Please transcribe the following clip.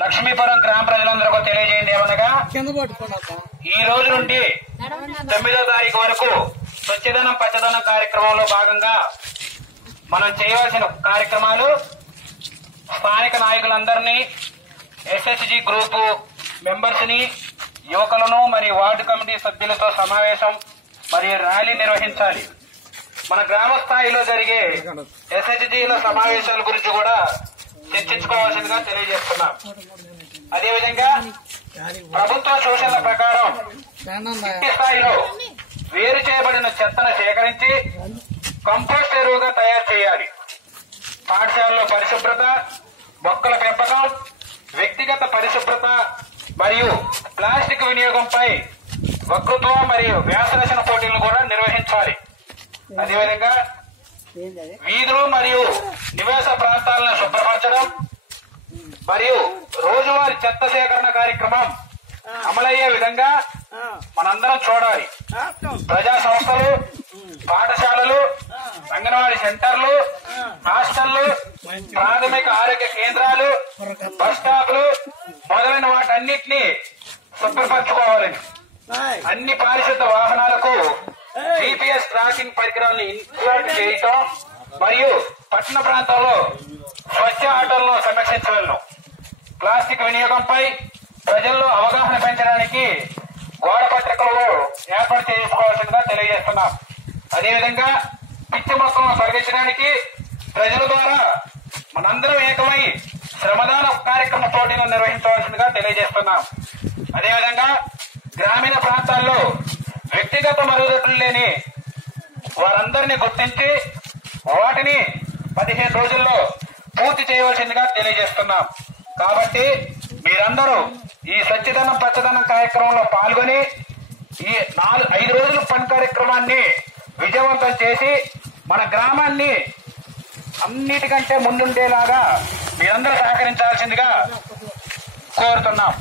లక్ష్మీపురం గ్రామ ప్రజలందరికీ తెలియజేయండి ఏమనగా ఈ రోజు నుండి 9వ తారీఖు వరకు స్వచ్ఛదనం పచ్చదనం కార్యక్రమంలో భాగంగా మనం చేయవలసిన కార్యక్రమాలు స్థానిక నాయకులందరినీ ఎస్హెచ్జి గ్రూపు మెంబర్స్ ని యువకులను మరియు వార్డు కమిటీ సభ్యులతో సమావేశం మరియు ర్యాలీ నిర్వహించాలి. మన గ్రామ స్థాయిలో జరిగే ఎస్హెచ్జిల సమావేశాల గురించి కూడా చర్చించుకోవాల్సిందిగా తెలియజేస్తున్నాం. అదేవిధంగా ప్రభుత్వ సూచనల ప్రకారం ఇంటి స్థాయిలో వేరు చేయబడిన చెత్తను సేకరించి కంపోస్ట్ ఎరువుగా తయారు చేయాలి. పాఠశాలలో పరిశుభ్రత, మొక్కల పెంపకం, వ్యక్తిగత పరిశుభ్రత మరియు ప్లాస్టిక్ వినియోగంపై వక్తృత్వ మరియు వ్యాసరచన పోటీలను కూడా నిర్వహించాలి. అదేవిధంగా వీధులు మరియు నివాస ప్రాంతాలను శుభ్రపరచడం మరియు రోజువారీ చెత్త సేకరణ కార్యక్రమం అమలయ్యే విధంగా మనందరం చూడాలి. ప్రజా సంస్థలు, పాఠశాలలు, అంగన్వాడీ సెంటర్లు, హాస్టళ్లు, ప్రాథమిక ఆరోగ్య కేంద్రాలు, బస్ స్టాప్లు మొదలైన వాటన్నిటినీ శుభ్రపరచుకోవాలని, అన్ని పారిశుద్ధ వాహనాలకు GPS ట్రాకింగ్ పరికరాలను ఇన్స్టాల్ చేయటం మరియు పట్టణ ప్రాంతాల్లో స్వచ్ఛ ఆటోలను సంరక్షించగలను. ప్లాస్టిక్ వినియోగంపై ప్రజల్లో అవగాహన పెంచడానికి గోడ పత్రికలు ఏర్పాటు చేసుకోవాల్సిందిగా తెలియజేస్తున్నాం. అదేవిధంగా పిచ్చి మొక్కలను తొలగించడానికి ప్రజల ద్వారా మనందరం ఏకమై శ్రమదాన కార్యక్రమ పోటీలను నిర్వహించవలసిందిగా తెలియజేస్తున్నాం. అదేవిధంగా గ్రామీణ ప్రాంతాల్లో వ్యక్తిగత మరుగుదొడ్లు లేని వారందరినీ గుర్తించి వాటిని 15 రోజుల్లో పూర్తి చేయవలసిందిగా తెలియజేస్తున్నాం. కాబట్టి మీరందరూ ఈ స్వచ్ఛదనం పచ్చదనం కార్యక్రమంలో పాల్గొని ఈ 5 రోజుల పని కార్యక్రమాన్ని విజయవంతం చేసి మన గ్రామాన్ని అన్నిటికంటే ముందుండేలాగా మీరందరూ సహకరించాల్సిందిగా కోరుతున్నాం.